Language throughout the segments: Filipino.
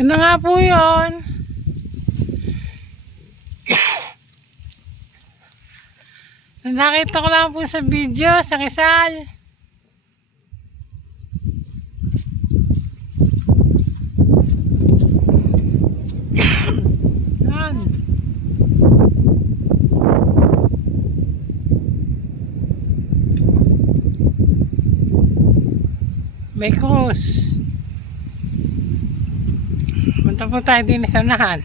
Ano nga po yun? Nakita ko lang po sa video, sa Rizal. Yan. May krus. Punta po tayo din sa unahan.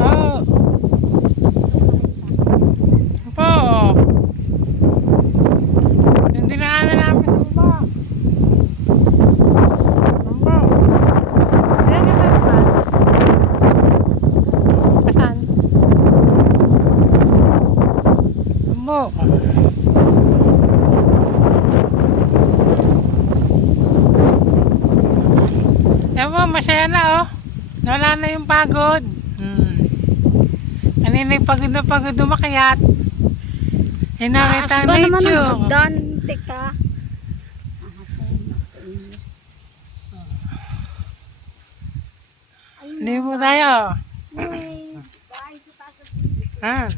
Oh. Po. Yung dinaanan namin sa baba. Po. Ayan ka tayo ba? Saan? Po. Ayan po, masaya na oh. Wala na yung pagod. Kanina yung pagod na umakyat. Nakita ang nature. Hagdan, teka. Hindi mo tayo. Ah.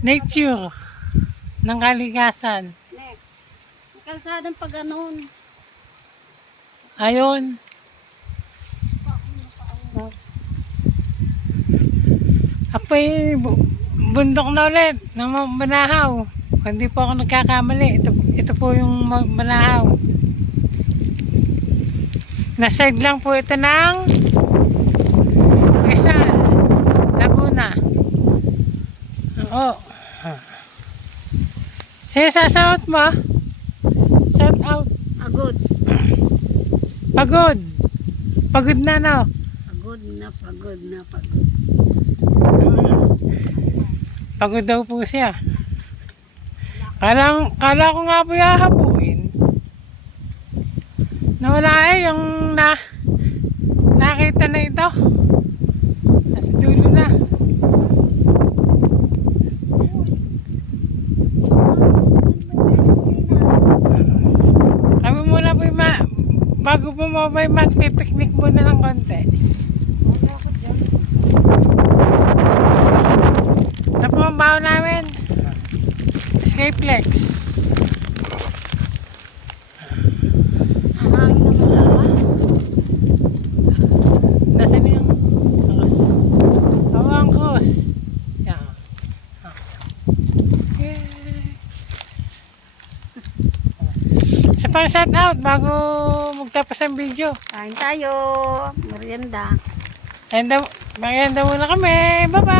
Nature ng kalikasan. Kalsadang pag ganon. Ayun. Apoy, bundok na ulit ng Banahaw. Hindi po ako nagkakamali. Ito po yung Banahaw. Naside lang po ito ng Rizal, Laguna. Oo. Sino sasaot mo? Shout out. Pagod. Pagod. Pagod na no? Pagod na. Pagod daw po siya. Kala ko nga po yahabuin. Nawala yung nakita na ito. Nasa dulo na. Kami muna po bago po mo ba magpipiknik muna ng konti. Ito po ang baho namin. Escapelex. Ahangin naman sa awas. Nasaan yung krus? Oo, ang krus. Yan. Okay. Sa pang shout out bago magtapos ang video. Kain tayo. Merienda. Merienda muna kami. Bye bye.